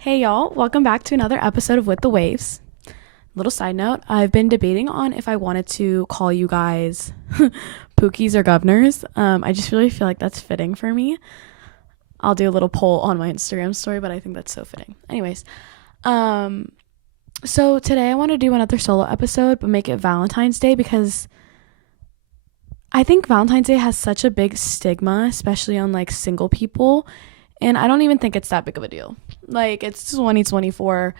Hey y'all, welcome back to another episode of With the Waves. Little side note, I've been debating on if I wanted to call you guys Pookies or Governors. I just really feel like that's fitting for me. I'll do a little poll on my Instagram story, but I think that's so fitting. Anyways, um, so today I want to do another solo episode, but make it Valentine's Day because I think Valentine's Day has such a big stigma, especially on like single people. And I don't even think it's that big of a deal. Like, it's 2024.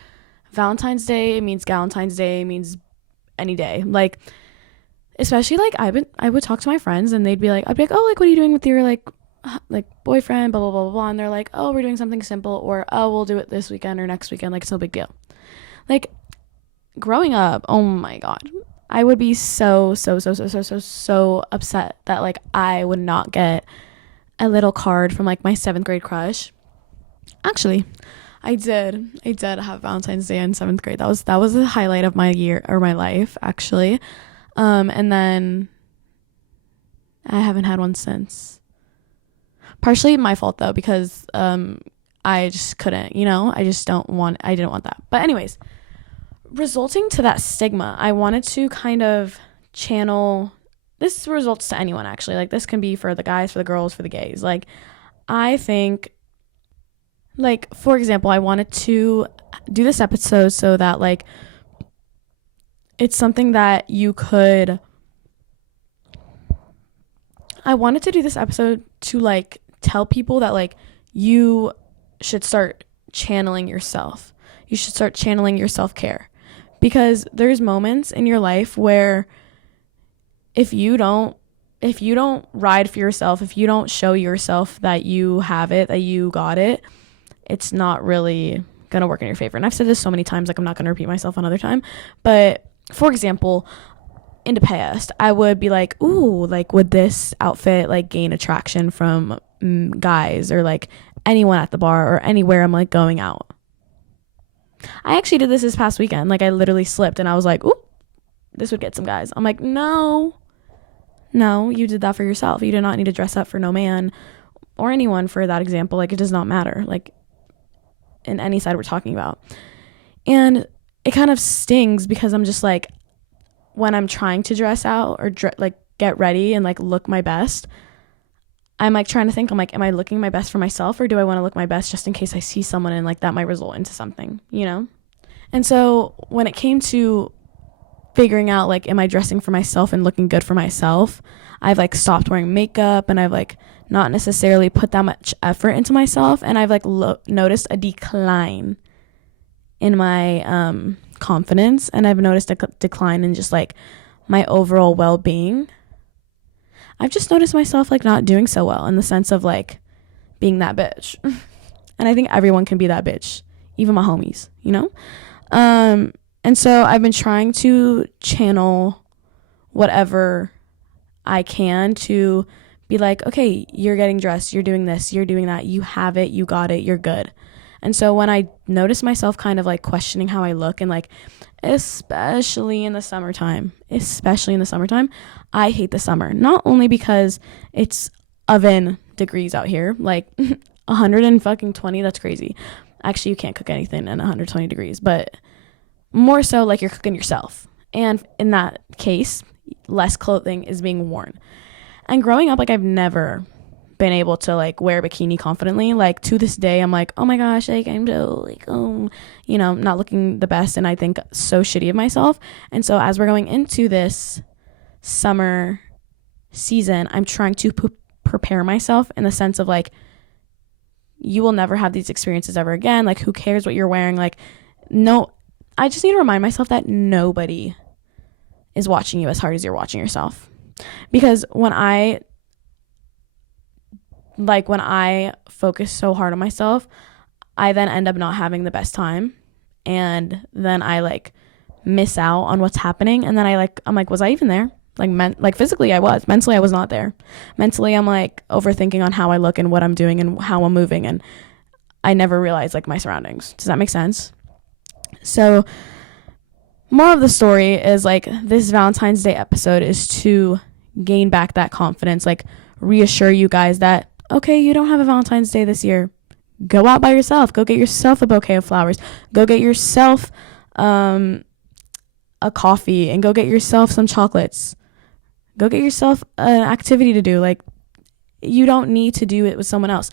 Valentine's Day, it means Galentine's Day, it means any day. Like, especially like I would talk to my friends and I'd be like, oh, like, what are you doing with your like boyfriend, blah, blah, blah, blah, blah. And they're like, oh, we're doing something simple, or, oh, we'll do it this weekend or next weekend. Like, it's no big deal. Like, growing up, oh my God, I would be so upset that like I would not get a little card from like my 7th grade crush. Actually, I did have Valentine's Day in 7th grade. That was the highlight of my year or my life, actually. And then I haven't had one since. Partially my fault though, because I just couldn't, I didn't want that. But anyways, resulting to that stigma, I wanted to kind of channel. This results to anyone, actually. Like, this can be for the guys, for the girls, for the gays. Like, I think, like, for example, I wanted to do this episode so that, like, it's something that you could. I wanted to do this episode to, like, tell people that, like, you should start channeling yourself. You should start channeling your self-care. Because there's moments in your life where if you don't ride for yourself, if you don't show yourself that you have it, that you got it, it's not really gonna work in your favor. And I've said this so many times, like, I'm not gonna repeat myself another time. But for example, in the past, I would be like, ooh, like, would this outfit like gain attraction from guys or like anyone at the bar or anywhere I'm like going out? I actually did this past weekend. Like, I literally slipped and I was like, ooh, this would get some guys. I'm like, no, you did that for yourself. You did not need to dress up for no man or anyone for that example. Like, it does not matter, like, in any side we're talking about. And it kind of stings because I'm just like, when I'm trying to dress out or like get ready and like look my best, I'm like trying to think, I'm like, am I looking my best for myself, or do I want to look my best just in case I see someone and like that might result into something, And so when it came to figuring out, like, am I dressing for myself and looking good for myself, I've like stopped wearing makeup and I've like not necessarily put that much effort into myself, and I've like noticed a decline in my confidence, and I've noticed a decline in just like my overall well-being. I've just noticed myself like not doing so well in the sense of like being that bitch. And I think everyone can be that bitch, even my homies, And so I've been trying to channel whatever I can to be like, okay, you're getting dressed, you're doing this, you're doing that, you have it, you got it, you're good. And so when I notice myself kind of like questioning how I look, and like, especially in the summertime, I hate the summer. Not only because it's oven degrees out here, like 120, that's crazy. Actually, you can't cook anything in 120 degrees, but more so like you're cooking yourself. And in that case, less clothing is being worn. And growing up, like, I've never been able to like wear a bikini confidently. Like, to this day, I'm like, oh my gosh, like, I'm so like, not looking the best, and I think so shitty of myself. And so as we're going into this summer season, I'm trying to prepare myself in the sense of like, you will never have these experiences ever again. Like, who cares what you're wearing? Like, no, I just need to remind myself that nobody is watching you as hard as you're watching yourself. Because when I focus so hard on myself, I then end up not having the best time, and then I like miss out on what's happening. And then I'm like, was I even there? Like physically I was. Mentally I was not there. Mentally I'm like overthinking on how I look and what I'm doing and how I'm moving, and I never realized like my surroundings. Does that make sense? So moral of the story is like, this Valentine's Day episode is to gain back that confidence, like reassure you guys that, okay, you don't have a Valentine's Day this year. Go out by yourself. Go get yourself a bouquet of flowers. Go get yourself a coffee, and go get yourself some chocolates. Go get yourself an activity to do. Like, you don't need to do it with someone else.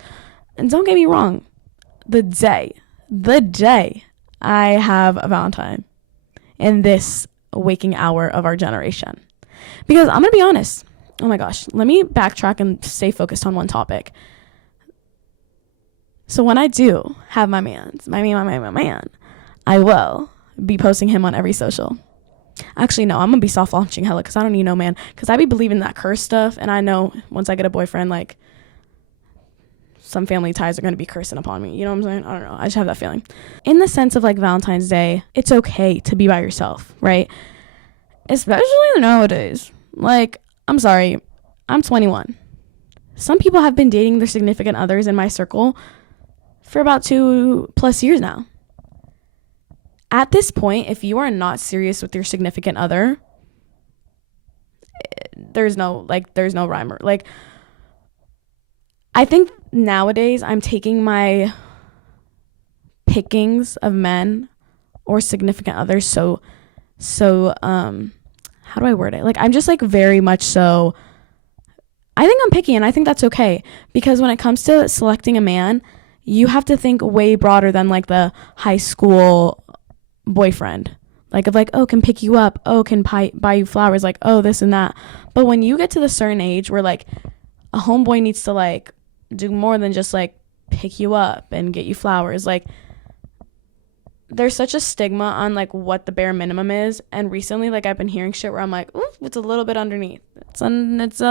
And don't get me wrong, the day I have a Valentine in this waking hour of our generation. Because I'm going to be honest. Oh my gosh. Let me backtrack and stay focused on one topic. So when I do have my man, I will be posting him on every social. Actually, no, I'm going to be soft launching hella because I don't need no man. Because I be believing that curse stuff. And I know once I get a boyfriend, like, some family ties are going to be cursing upon me. You know what I'm saying? I don't know. I just have that feeling. In the sense of, like, Valentine's Day, it's okay to be by yourself, right? Especially nowadays. Like, I'm sorry. I'm 21. Some people have been dating their significant others in my circle for about 2+ years now. At this point, if you are not serious with your significant other, there's no rhyme or, like, I think nowadays I'm taking my pickings of men or significant others so how do I word it? Like, I'm just, like, very much so, I think I'm picky, and I think that's okay, because when it comes to selecting a man, you have to think way broader than, like, the high school boyfriend, like, of, like, oh, can pick you up, oh, can buy you flowers, like, oh, this and that. But when you get to the certain age where, like, a homeboy needs to, like, do more than just, like, pick you up and get you flowers, like, there's such a stigma on, like, what the bare minimum is. And recently, like, I've been hearing shit where I'm like, ooh, it's a little bit underneath, it's a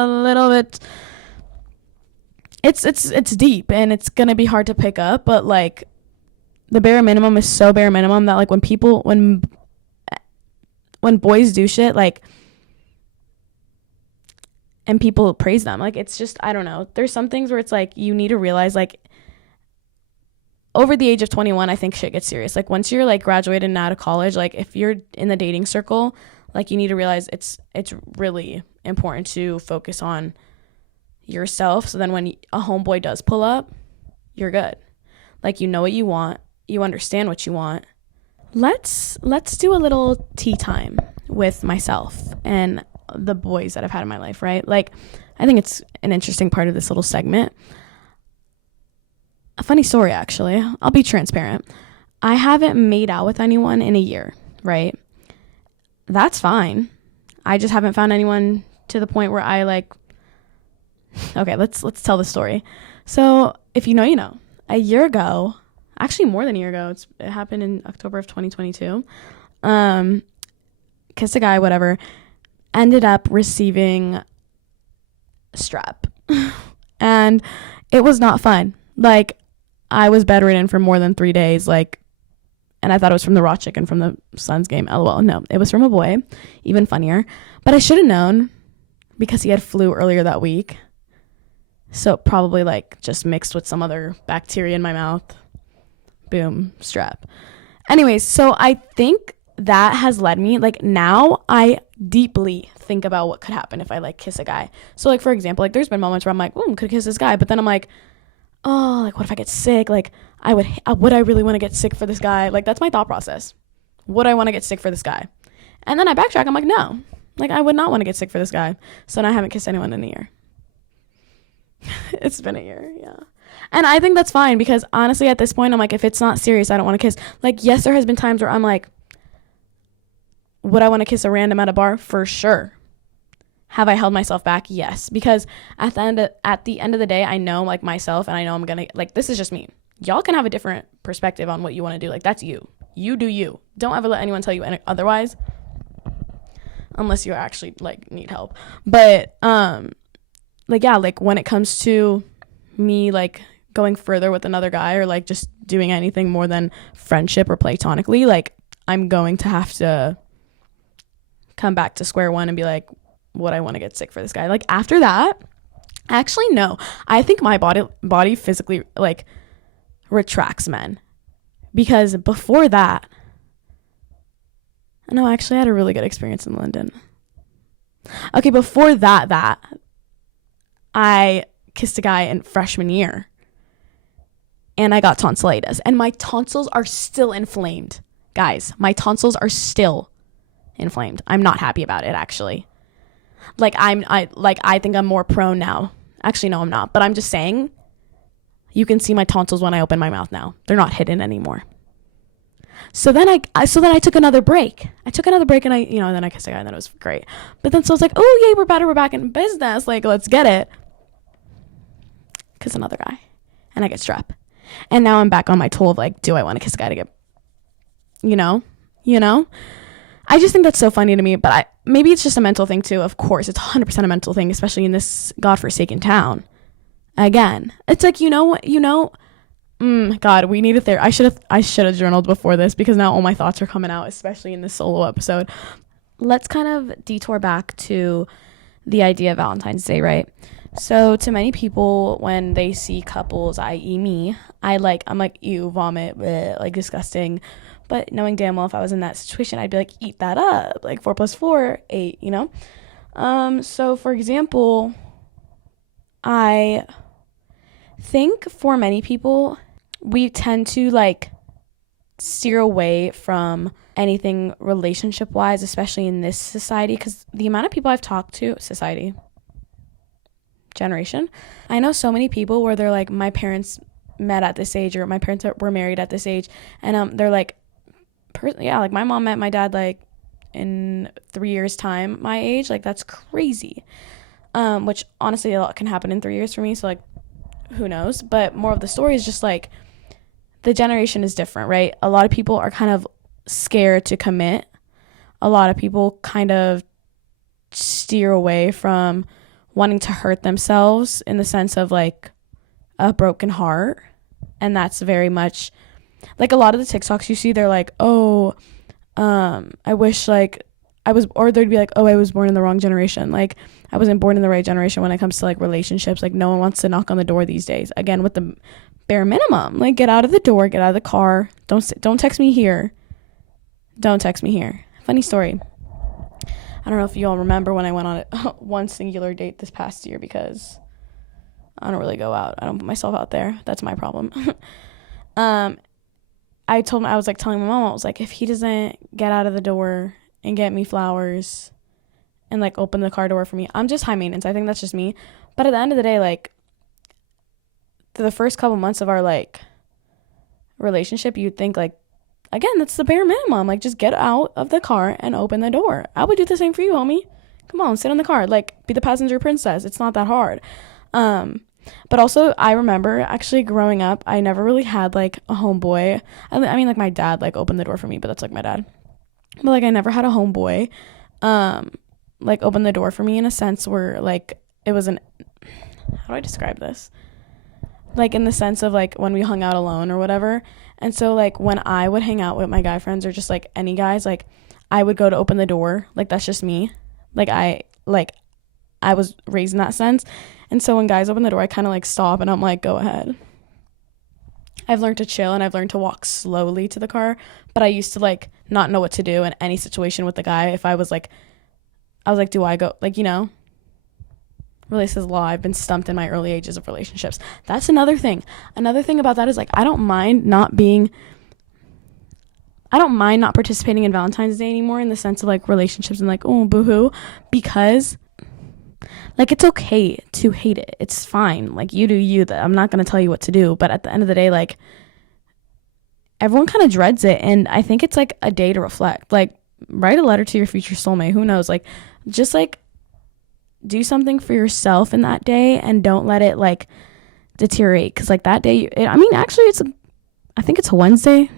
little bit, it's deep, and it's gonna be hard to pick up. But, like, the bare minimum is so bare minimum that, like, when boys do shit, like, and people praise them, like, it's just, I don't know. There's some things where it's like, you need to realize, like, over the age of 21, I think shit gets serious. Like, once you're, like, graduated and out of college, like, if you're in the dating circle, like, you need to realize it's really important to focus on yourself. So then when a homeboy does pull up, you're good. Like, you know what you want. You understand what you want. Let's do a little tea time with myself and the boys that I've had in my life, right? Like, I think it's an interesting part of this little segment. A funny story, actually. I'll be transparent. I haven't made out with anyone in a year, right? That's fine. I just haven't found anyone to the point where I, like, okay, let's tell the story. So, if you know, you know. A year ago, actually more than a year ago, it happened in October of 2022. Kissed a guy, whatever. Ended up receiving strep. And it was not fun. Like, I was bedridden for more than 3 days, like, and I thought it was from the raw chicken from the Suns game. LOL. No, it was from a boy. Even funnier. But I should have known because he had flu earlier that week. So it probably, like, just mixed with some other bacteria in my mouth. Boom, strep. Anyways, so I think that has led me, like, now I deeply think about what could happen if I, like, kiss a guy. So, like, for example, like, there's been moments where I'm like, could kiss this guy, but then I'm like, oh, like, what if I get sick? Like, would I really want to get sick for this guy? Like, that's my thought process. Would I want to get sick for this guy? And then I backtrack. I'm like, no, like, I would not want to get sick for this guy. So now I haven't kissed anyone in a year. It's been a year, yeah. And I think that's fine because honestly, at this point, I'm like, if it's not serious, I don't want to kiss. Like, yes, there has been times where I'm like, would I want to kiss a random at a bar? For sure. Have I held myself back? Yes. Because at the end of the day, I know, like, myself, and I know I'm going to, like, this is just me. Y'all can have a different perspective on what you want to do. Like, that's you. You do you. Don't ever let anyone tell you otherwise. Unless you actually, like, need help. But, like, yeah, like, when it comes to me, like, going further with another guy or, like, just doing anything more than friendship or platonically, like, I'm going to have to come back to square one and be like, would I want to get sick for this guy? Like, after that, actually, no. I think my body physically, like, retracts men. Because before that, no, actually, I had a really good experience in London. Okay, before that, I kissed a guy in freshman year. and I got tonsillitis, and my tonsils are still inflamed. Guys, my tonsils are still inflamed. I'm not happy about it, actually. Like, I think I'm more prone now. Actually, no, I'm not. But I'm just saying, you can see my tonsils when I open my mouth now. They're not hidden anymore. So then I took another break. And then I kissed a guy, and then it was great. But then so I was like, oh, yay, we're better. We're back in business. Like, let's get it. Kiss another guy. And I get strep. And now I'm back on my tool of like, do I want to kiss a guy to get, you know? I just think that's so funny to me, but maybe it's just a mental thing too. Of course, it's 100% a mental thing, especially in this godforsaken town. Again, it's like, God, we need a therapy. I should have journaled before this, because now all my thoughts are coming out, especially in this solo episode. Let's kind of detour back to the idea of Valentine's Day, right? So to many people, when they see couples, i.e. me, I'm like, ew, vomit, bleh, like disgusting. But knowing damn well if I was in that situation, I'd be like, eat that up. Like 4 + 4, 8, So for example, I think for many people, we tend to like steer away from anything relationship wise, especially in this society, because the amount of people I've talked to, generation, I know so many people where they're like, my parents met at this age, or my parents were married at this age, and they're like, like my mom met my dad like in 3 years time my age. Like, that's crazy. Which honestly, a lot can happen in 3 years for me, so like, who knows? But more of the story is just like, the generation is different, right? A lot of people are kind of scared to commit. A lot of people kind of steer away from wanting to hurt themselves, in the sense of like a broken heart. And that's very much like a lot of the TikToks you see, they're like, oh, I wish like I was, or they'd be like, oh, I was born in the wrong generation. Like, I wasn't born in the right generation when it comes to like relationships. Like, no one wants to knock on the door these days. Again, with the bare minimum, like, get out of the door, get out of the car. Don't text me here. Don't text me here. Funny story. I don't know if you all remember when I went on one singular date this past year, because I don't really go out. I don't put myself out there. That's my problem. I was like telling my mom, I was like, if he doesn't get out of the door and get me flowers and like open the car door for me, I'm just high maintenance. I think that's just me. But at the end of the day, like, the first couple months of our like relationship, you'd think like, again, that's the bare minimum. Like, just get out of the car and open the door. I would do the same for you, homie. Come on, sit in the car. Like, be the passenger princess. It's not that hard. But also, I remember actually growing up, I never really had like a homeboy. I mean, like, my dad like opened the door for me, but that's like my dad. But like, I never had a homeboy like open the door for me, in a sense where like it was how do I describe this? Like, in the sense of like when we hung out alone or whatever. And so like when I would hang out with my guy friends, or just like any guys, like I would go to open the door. Like, that's just me. Like, I was raised in that sense. And so when guys open the door, I kind of like stop and I'm like, go ahead. I've learned to chill, and I've learned to walk slowly to the car. But I used to like not know what to do in any situation with the guy. If I was like, do I go? Like, really says law. I've been stumped in my early ages of relationships. That's another thing. Another thing about that is like, I don't mind not participating in Valentine's Day anymore, in the sense of like relationships and like, oh, boohoo, because like, it's okay to hate it. It's fine. Like, you do you. I'm not going to tell you what to do. But at the end of the day, like, everyone kind of dreads it. And I think it's like a day to reflect. Like, write a letter to your future soulmate. Who knows? Like, just like do something for yourself in that day, and don't let it like deteriorate. Because like that day, actually I think it's a Wednesday.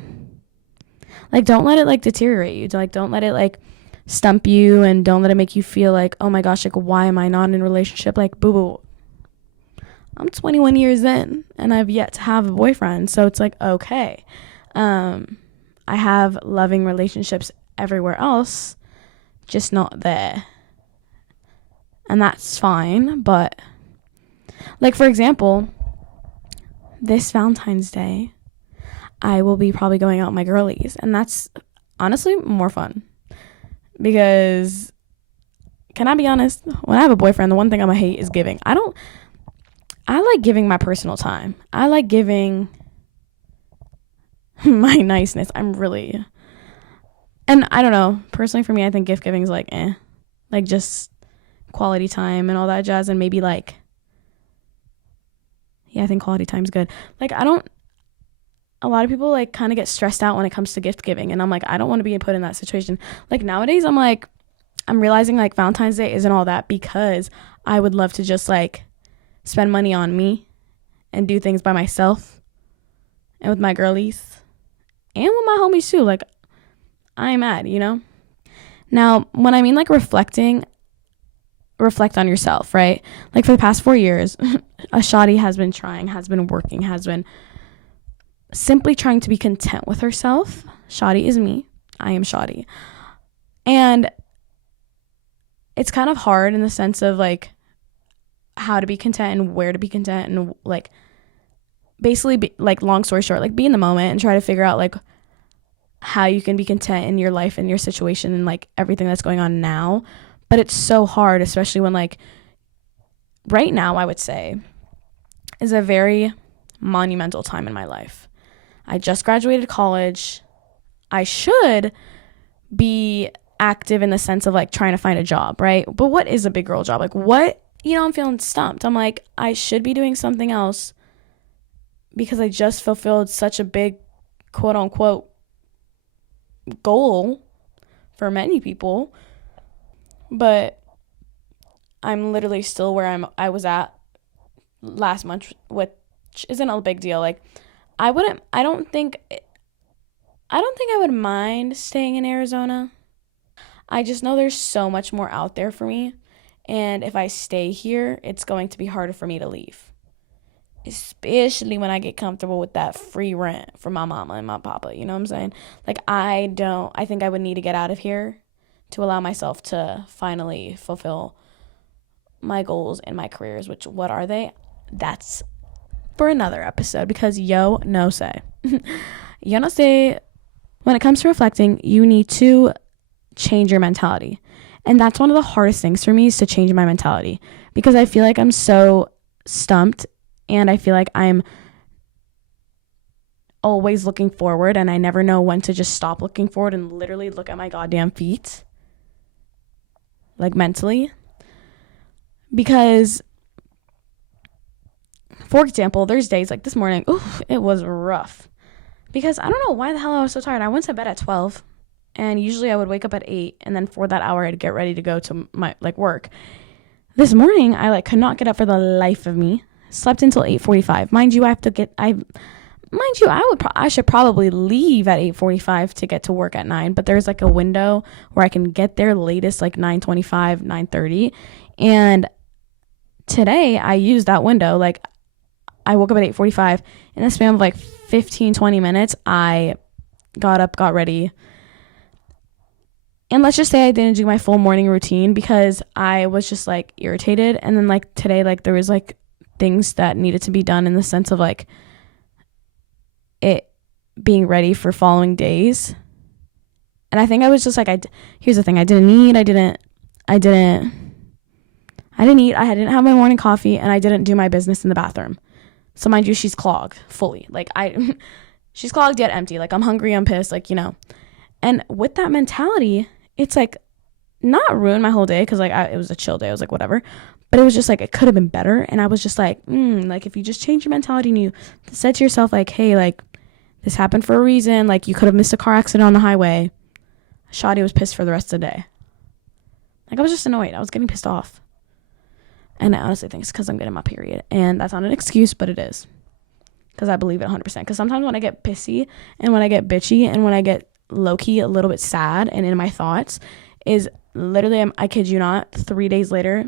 Like, don't let it like deteriorate you. Like, don't let it like stump you, and don't let it make you feel like, oh my gosh, like, why am I not in a relationship? Like, boo, I'm 21 years in and I've yet to have a boyfriend. So it's like, okay, I have loving relationships everywhere else, just not there. And that's fine. But like, for example, this Valentine's Day, I will be probably going out with my girlies, and that's honestly more fun. Because, can I be honest? When I have a boyfriend, the one thing I'm gonna hate is giving. I like giving my personal time. I like giving my niceness. I'm really, and I don't know, personally for me, I think gift giving is like like just quality time and all that jazz. And maybe like, yeah, I think quality time's good. Like a lot of people like kind of get stressed out when it comes to gift giving, and I'm like, I don't want to be put in that situation. Like nowadays I'm realizing like Valentine's Day isn't all that, because I would love to just like spend money on me and do things by myself and with my girlies and with my homies too. Like I am mad, you know? Now, when I mean like reflect on yourself, right? Like for the past 4 years, a shawty has been working, has been simply trying to be content with herself. Shawty is me. I am shawty. And it's kind of hard in the sense of like how to be content and where to be content, and like basically like long story short, like be in the moment and try to figure out like how you can be content in your life and your situation and like everything that's going on now. But it's so hard, especially when like right now, I would say, is a very monumental time in my life. I just graduated college. I should be active in the sense of like trying to find a job, right? But what is a big girl job? Like what? I'm feeling stumped. I'm like, I should be doing something else because I just fulfilled such a big quote unquote goal for many people. But I'm literally still where I was at last month, which isn't a big deal. Like I don't think I would mind staying in Arizona. I just know there's so much more out there for me. And if I stay here, it's going to be harder for me to leave. Especially when I get comfortable with that free rent from my mama and my papa. You know what I'm saying? Like I think I would need to get out of here to allow myself to finally fulfill my goals and my careers, which what are they? That's for another episode, because yo no say. Yo no say, when it comes to reflecting, you need to change your mentality. And that's one of the hardest things for me, is to change my mentality, because I feel like I'm so stumped and I feel like I'm always looking forward and I never know when to just stop looking forward and literally look at my goddamn feet, like mentally. Because, for example, there's days like this morning, it was rough, because I don't know why the hell I was so tired. I went to bed at 12. And usually I would wake up at 8, and then for that hour I'd get ready to go to my like work. This morning I could not get up for the life of me. Slept until 8:45. Mind you, I should probably leave at 8:45 to get to work at 9, but there's like a window where I can get there latest like 9:25, 9:30. And today I used that window. Like I woke up at 8:45. In the span of like 15, 20 minutes, I got up, got ready. And let's just say I didn't do my full morning routine because I was just like irritated. And then like today, like there was like things that needed to be done in the sense of like it being ready for following days. And I think I was just like, here's the thing. I didn't eat. I didn't eat. I didn't have my morning coffee, and I didn't do my business in the bathroom. So mind you, she's clogged fully. Like she's clogged yet empty. Like I'm hungry. I'm pissed. Like, and with that mentality, it's like not ruin my whole day, because like it was a chill day. I was like, whatever. But it was just like it could have been better. And I was just like, like if you just change your mentality and you said to yourself like, hey, like this happened for a reason. Like you could have missed a car accident on the highway. Shawty was pissed for the rest of the day. Like I was just annoyed. I was getting pissed off. And I honestly think it's because I'm getting my period. And that's not an excuse, but it is. Because I believe it 100%. Because sometimes when I get pissy and when I get bitchy and when I get low-key a little bit sad and in my thoughts, is literally, I kid you not, 3 days later,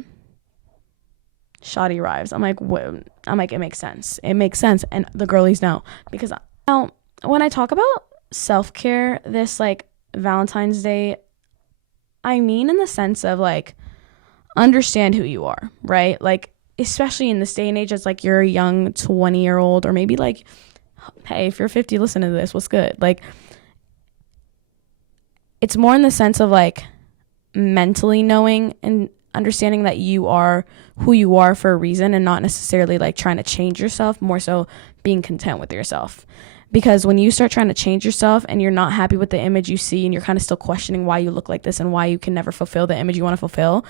Shawty arrives. I'm like, whoa. I'm like, it makes sense. It makes sense. And the girlies know. Because now, when I talk about self-care this like Valentine's Day, I mean in the sense of like, understand who you are, right? Like, especially in this day and age, it's like you're a young 20-year-old, or maybe like, hey, if you're 50, listen to this, what's good? Like, it's more in the sense of like mentally knowing and understanding that you are who you are for a reason, and not necessarily like trying to change yourself, more so being content with yourself. Because when you start trying to change yourself and you're not happy with the image you see and you're kind of still questioning why you look like this and why you can never fulfill the image you want to fulfill,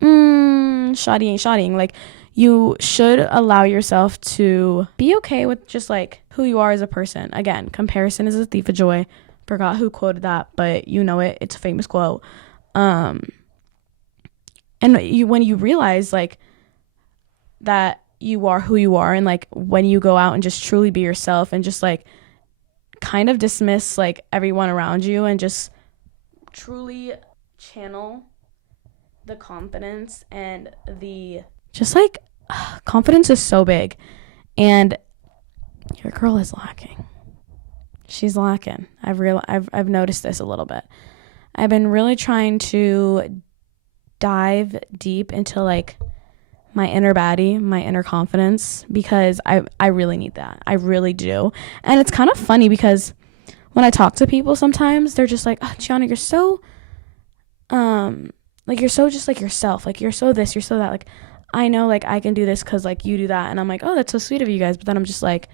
shoddy ain't shoddying. Like, you should allow yourself to be okay with just like who you are as a person. Again, comparison is a thief of joy. Forgot who quoted that, but you know it. It's a famous quote. And when you realize like that you are who you are, and like when you go out and just truly be yourself and just like kind of dismiss like everyone around you and just truly channel the confidence and the just like confidence is so big, and your girl is lacking. She's lacking. I've noticed this a little bit. I've been really trying to dive deep into like my inner baddie, my inner confidence, because I really need that. I really do. And it's kind of funny because when I talk to people sometimes, they're just like, oh, Gianna, you're so like you're so just like yourself. Like you're so this, you're so that. Like I know like I can do this because like you do that. And I'm like, oh, that's so sweet of you guys. But then I'm just like,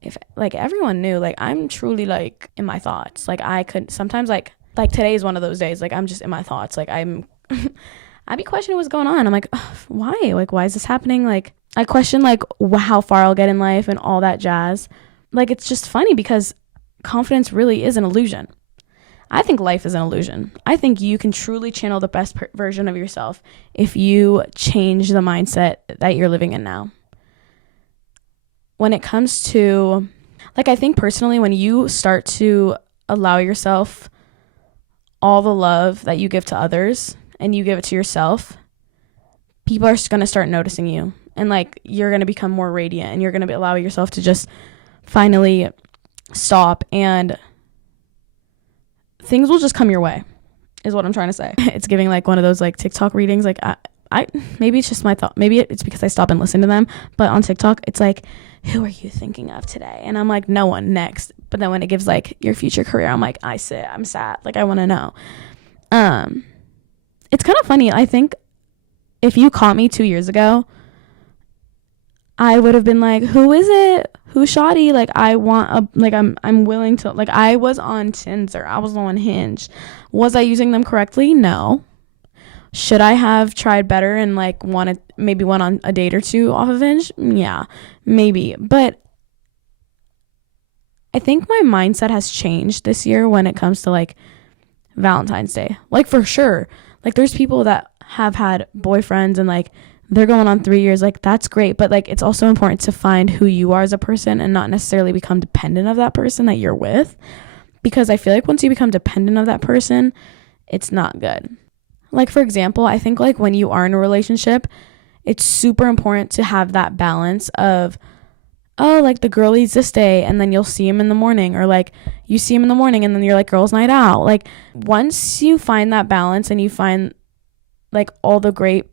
if like everyone knew, like I'm truly like in my thoughts. Like I could sometimes like today is one of those days. Like I'm just in my thoughts. Like I'm I'd be questioning what's going on. I'm like, why? Like, why is this happening? Like, I question, like, how far I'll get in life and all that jazz. Like, it's just funny because confidence really is an illusion. I think life is an illusion. I think you can truly channel the best version of yourself if you change the mindset that you're living in now. When it comes to, like, I think personally, when you start to allow yourself all the love that you give to others, and you give it to yourself, people are going to start noticing you. And like, you're going to become more radiant and you're going to allow yourself to just finally stop and things will just come your way is what I'm trying to say. It's giving like one of those like TikTok readings. Like I maybe it's just my thought. Maybe it's because I stop and listen to them. But on TikTok, it's like, who are you thinking of today? And I'm like, no one, next. But then when it gives like your future career, I'm like, I'm sad. Like I want to know. It's kind of funny. I think if you caught me 2 years ago, I would have been like, who is it? Who's shoddy? Like, I want a, like, I'm willing to, like, I was on Tinder. I was on Hinge. Was I using them correctly? No. Should I have tried better and like maybe went on a date or two off of Hinge? Yeah, maybe. But I think my mindset has changed this year when it comes to like Valentine's Day. Like, for sure. Like, there's people that have had boyfriends and, like, they're going on 3 years. Like, that's great. But, like, it's also important to find who you are as a person and not necessarily become dependent of that person that you're with. Because I feel like once you become dependent of that person, it's not good. Like, for example, I think, like, when you are in a relationship, it's super important to have that balance of, oh, like, the girl eats this day, and then you'll see him in the morning, or, like, you see him in the morning, and then you're like, girls' night out. Like, once you find that balance, and you find, like, all the great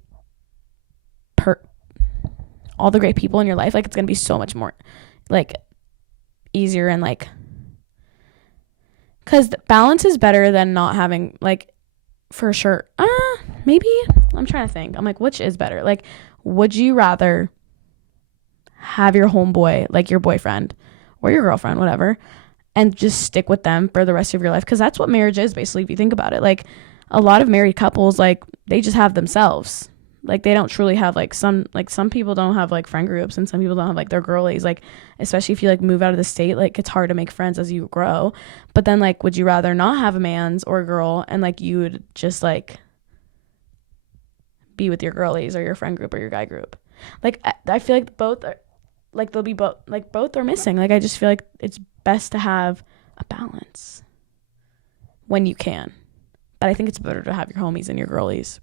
people in your life, like, it's gonna be so much more, like, easier, and, like, because balance is better than not having, like, for sure. Maybe, I'm trying to think. I'm like, which is better? Like, would you rather have your homeboy, like your boyfriend or your girlfriend, whatever, and just stick with them for the rest of your life? Because that's what marriage is, basically, if you think about it. Like, a lot of married couples, like, they just have themselves. Like, they don't truly have, like, some people don't have, like, friend groups, and some people don't have, like, their girlies. Like, especially if you, like, move out of the state, like, it's hard to make friends as you grow. But then, like, would you rather not have a man's or a girl, and, like, you would just, like, be with your girlies or your friend group or your guy group? Like, I feel like both are, like, they'll be both, like, both are missing. Like, I just feel like it's best to have a balance when you can. But I think it's better to have your homies and your girlies,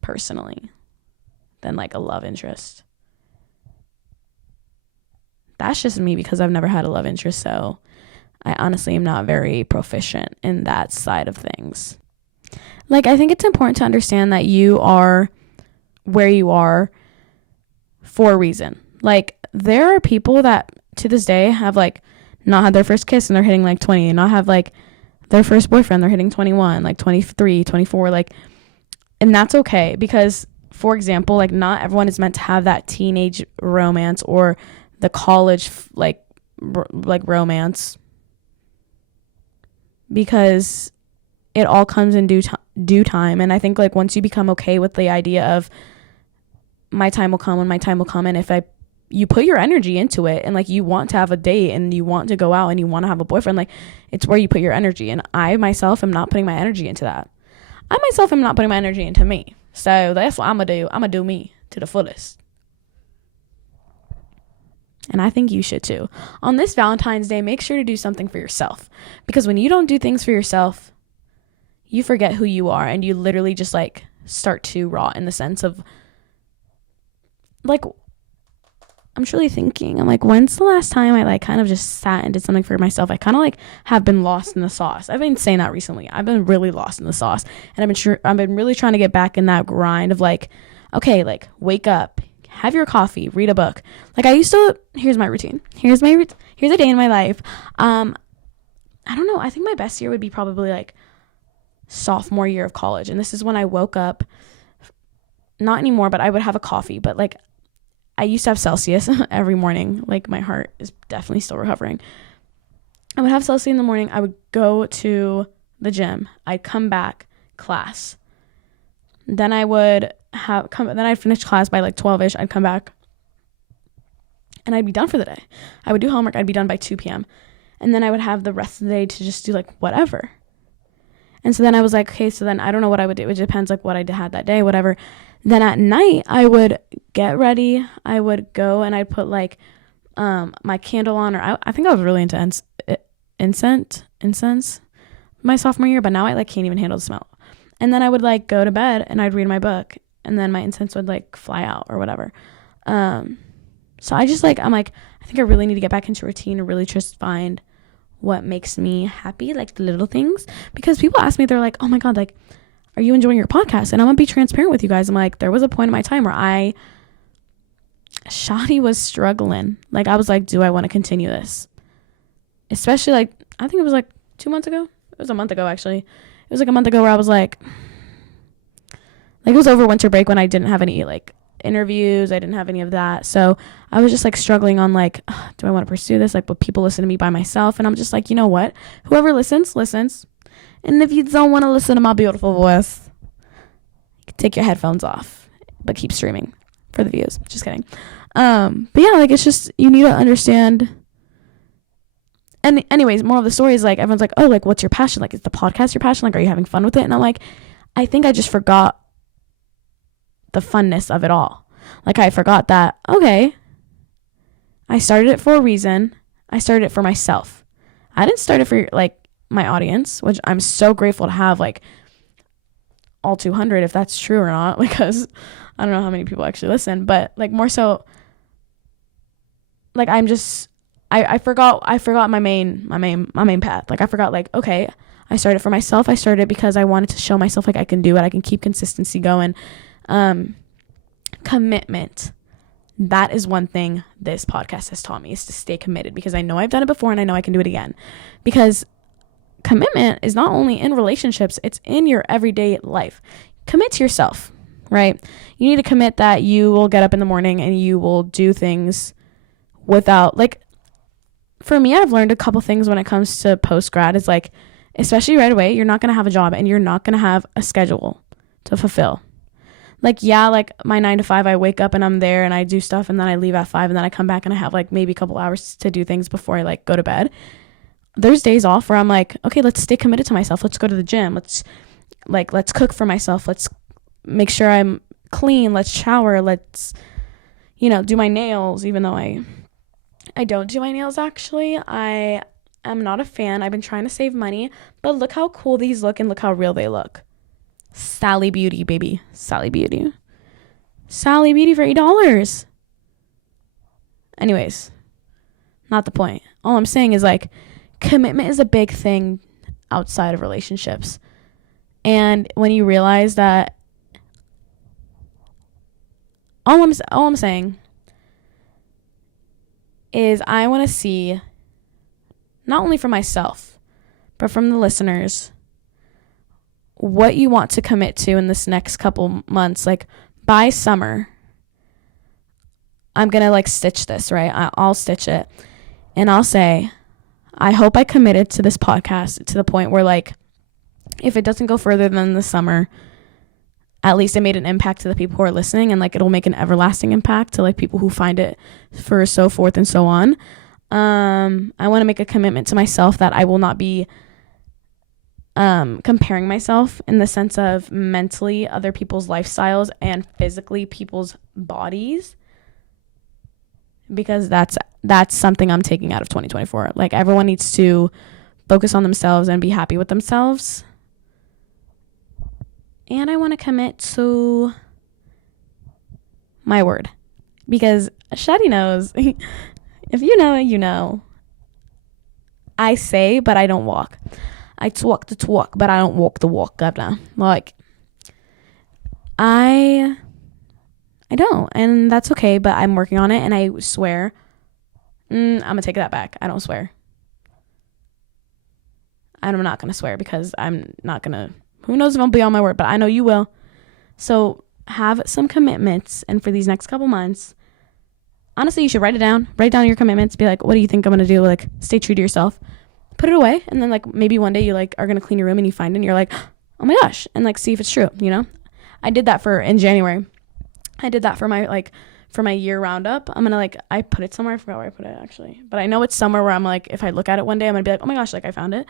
personally, than, like, a love interest. That's just me, because I've never had a love interest, so I honestly am not very proficient in that side of things. Like, I think it's important to understand that you are where you are for a reason. Like, there are people that to this day have, like, not had their first kiss and they're hitting, like, 20, and not have, like, their first boyfriend, they're hitting 21, like, 23, 24, like, and that's okay, because, for example, like, not everyone is meant to have that teenage romance or the college, like, like romance, because it all comes in due time. And I think like once you become okay with the idea of my time will come when my time will come, and if you put your energy into it, and like you want to have a date and you want to go out and you want to have a boyfriend, like it's where you put your energy. And I myself am not putting my energy into that. I myself am not putting my energy into me. So that's what I'm gonna do. I'm gonna do me to the fullest. And I think you should too. On this Valentine's Day, make sure to do something for yourself, because when you don't do things for yourself, you forget who you are, and you literally just like start to rot, in the sense of like, I'm truly thinking, I'm like, when's the last time I like kind of just sat and did something for myself? I kind of like have been lost in the sauce. I've been saying that recently. I've been really lost in the sauce, and I've been really trying to get back in that grind of like, okay, like wake up, have your coffee, read a book. Like I used to, here's my routine. Here's a day in my life. I don't know. I think my best year would be probably like sophomore year of college. And this is when I woke up, not anymore, but I would have a coffee, but like I used to have Celsius every morning. Like my heart is definitely still recovering. I would have Celsius in the morning. I would go to the gym. I'd come back, class. Then then I'd finish class by like 12ish. I'd come back and I'd be done for the day. I would do homework. I'd be done by 2 p.m. And then I would have the rest of the day to just do like whatever. And so then I was like, okay, so then I don't know what I would do. It depends like what I had that day, whatever. Then at night I would get ready. I would go and I'd put like my candle on, or I think I was really into incense my sophomore year, but now I like can't even handle the smell. And then I would like go to bed and I'd read my book, and then my incense would like fly out or whatever. So I just like, I'm like, I think I really need to get back into routine and really just find what makes me happy, like the little things. Because people ask me, they're like, oh my God, like, are you enjoying your podcast? And I'm gonna be transparent with you guys. I'm like, there was a point in my time where Shadi was struggling. Like I was like, do I want to continue this? Especially like, I think it was like 2 months ago. It was a month ago, actually. It was like a month ago where I was like it was over winter break when I didn't have any like interviews. I didn't have any of that. So I was just like struggling on like, do I want to pursue this? Like, but people listen to me by myself. And I'm just like, you know what? Whoever listens. And if you don't want to listen to my beautiful voice, take your headphones off, but keep streaming for the views. Just kidding. But yeah, like it's just, you need to understand. And anyways, more of the story is like, everyone's like, oh, like what's your passion? Like, is the podcast your passion? Like, are you having fun with it? And I'm like, I think I just forgot the funness of it all. Like I forgot that, okay, I started it for a reason. I started it for myself. I didn't start it for like my audience, which I'm so grateful to have, like all 200, if that's true or not, because I don't know how many people actually listen, but like more so like I'm just I forgot my main path. Like I forgot, like, okay, I started for myself. I started because I wanted to show myself like I can do it. I can keep consistency going. Commitment. That is one thing this podcast has taught me, is to stay committed, because I know I've done it before and I know I can do it again. Because commitment is not only in relationships, it's in your everyday life. Commit to yourself, right? You need to commit that you will get up in the morning and you will do things without, like, for me, I've learned a couple things when it comes to post-grad. Is like, especially right away, you're not going to have a job and you're not going to have a schedule to fulfill. Like, yeah, like my 9 to 5, I wake up and I'm there and I do stuff, and then I leave at 5, and then I come back and I have like maybe a couple hours to do things before I like go to bed. There's days off where I'm like, okay, let's stay committed to myself. Let's go to the gym. Let's cook for myself. Let's make sure I'm clean. Let's shower. Let's, do my nails, even though I don't do my nails, actually. I am not a fan. I've been trying to save money, but look how cool these look and look how real they look. Sally Beauty, baby. Sally Beauty for $8. Anyways, not the point. All I'm saying is, like, commitment is a big thing outside of relationships. And when you realize that, all I'm saying is, I want to see, not only for myself, but from the listeners, what you want to commit to in this next couple months. Like, by summer, I'm gonna like stitch this, right? I'll stitch it. And I'll say, I hope I committed to this podcast to the point where, like, if it doesn't go further than the summer, at least it made an impact to the people who are listening, and like it'll make an everlasting impact to like people who find it, for so forth and so on. I want to make a commitment to myself that I will not be comparing myself in the sense of mentally other people's lifestyles and physically people's bodies, because that's something I'm taking out of 2024. Like, everyone needs to focus on themselves and be happy with themselves. And I want to commit to my word, because Shadi knows. If you know, you know. I say, but I don't walk. I talk the talk, but I don't walk the walk. Like, I don't, and that's okay, but I'm working on it, and I swear, I'm gonna take that back. I don't swear. I'm not gonna swear, because I'm not gonna, who knows if I'll be on my word, but I know you will. So have some commitments, and for these next couple months, honestly, you should write down your commitments. Be like, what do you think I'm gonna do? Like, stay true to yourself, put it away, and then like maybe one day you like are gonna clean your room and you find it and you're like, oh my gosh, and like see if it's true. I did that in January. I did that for my year roundup. I'm gonna I put it somewhere. I forgot where I put it actually, but I know it's somewhere where I'm like, if I look at it one day, I'm gonna be like, oh my gosh, like I found it.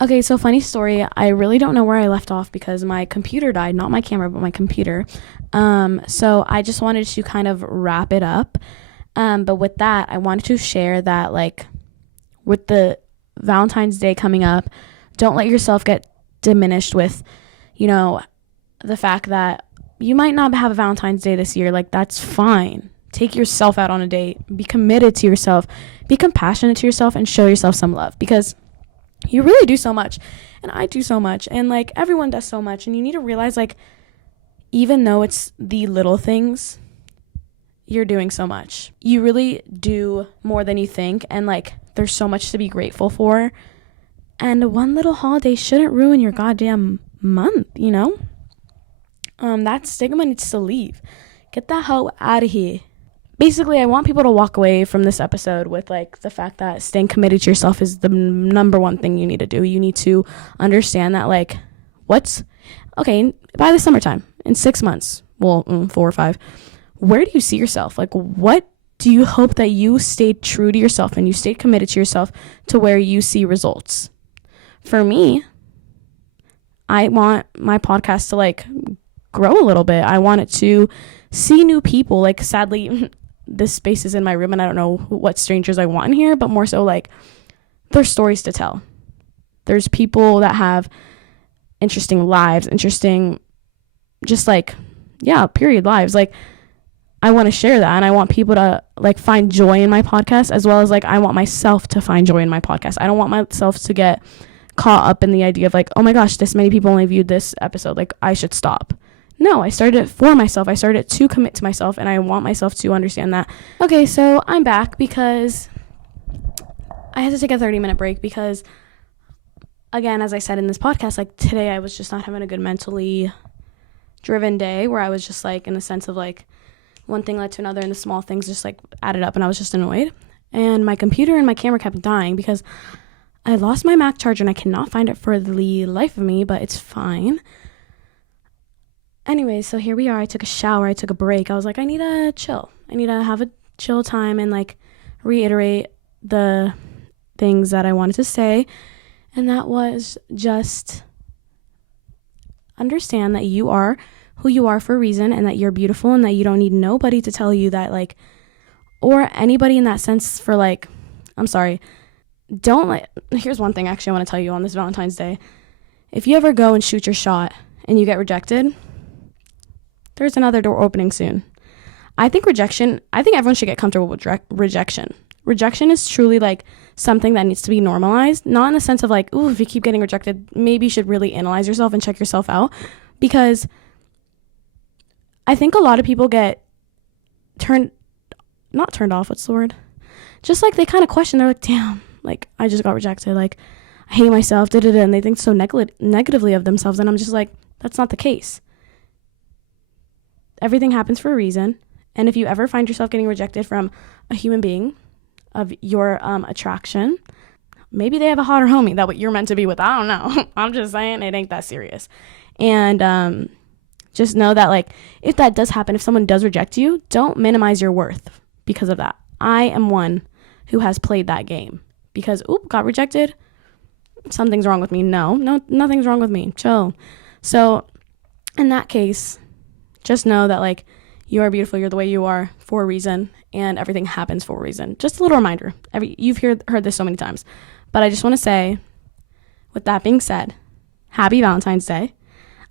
Okay, so funny story. I really don't know where I left off because my computer died, not my camera, but my computer. So I just wanted to kind of wrap it up. But with that, I wanted to share that with the Valentine's Day coming up, don't let yourself get diminished with, the fact that you might not have a Valentine's Day this year. Like, that's fine. Take yourself out on a date. Be committed to yourself. Be compassionate to yourself and show yourself some love, because you really do so much. And I do so much. And everyone does so much. And you need to realize even though it's the little things, you're doing so much. You really do more than you think. And there's so much to be grateful for. And one little holiday shouldn't ruin your goddamn month, That stigma needs to leave. Get that hoe out of here. Basically, I want people to walk away from this episode with the fact that staying committed to yourself is the number one thing you need to do. You need to understand that by the summertime, in 6 months, 4 or 5, where do you see yourself? What do you hope that you stayed true to yourself and you stayed committed to yourself to where you see results? For me, I want my podcast to grow a little bit. I want it to see new people. Sadly, this space is in my room and I don't know what strangers I want in here, but more so there's stories to tell. There's people that have interesting lives, period lives. I want to share that, and I want people to find joy in my podcast, as well as I want myself to find joy in my podcast. I don't want myself to get caught up in the idea of oh my gosh, this many people only viewed this episode, I should stop. No, I started it for myself. I started to commit to myself, and I want myself to understand that. Okay, so I'm back because I had to take a 30-minute break because, again, as I said in this podcast, today I was just not having a good mentally driven day, where I was just in the sense of one thing led to another, and the small things just added up, and I was just annoyed. And my computer and my camera kept dying because I lost my Mac charger and I cannot find it for the life of me, but it's fine. Anyway, so here we are. I took a shower. I took a break. I was I need to chill. I need to have a chill time and reiterate the things that I wanted to say. And that was just understand that you are who you are for a reason, and that you're beautiful, and that you don't need nobody to tell you that or anybody in that sense for I'm sorry. Here's one thing actually I want to tell you on this Valentine's Day. If you ever go and shoot your shot and you get rejected, there's another door opening soon. I think everyone should get comfortable with rejection. Rejection is truly something that needs to be normalized, not in the sense of ooh, if you keep getting rejected, maybe you should really analyze yourself and check yourself out, because I think a lot of people get not turned off, what's the word? Just they kind of question, they're damn, I just got rejected, I hate myself, and they think so negatively of themselves, and I'm just that's not the case. Everything happens for a reason, and if you ever find yourself getting rejected from a human being, of your attraction. Maybe they have a hotter homie that what you're meant to be with. I don't know. I'm just saying it ain't that serious. And just know that, like, if that does happen, if someone does reject you, don't minimize your worth because of that. I am one who has played that game because, got rejected. Something's wrong with me. No, nothing's wrong with me. Chill. So in that case, just know that, like, you are beautiful. You're the way you are for a reason, and everything happens for a reason. Just a little reminder. You've heard this so many times, but I just want to say, with that being said, happy Valentine's Day.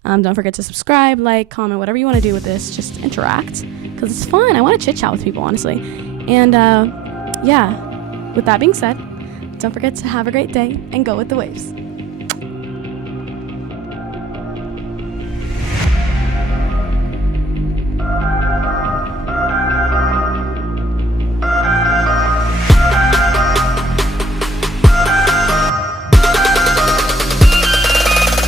Don't forget to subscribe, like, comment, whatever you want to do with this. Just interact because it's fun. I want to chit chat with people, honestly. And with that being said, don't forget to have a great day and go with the waves.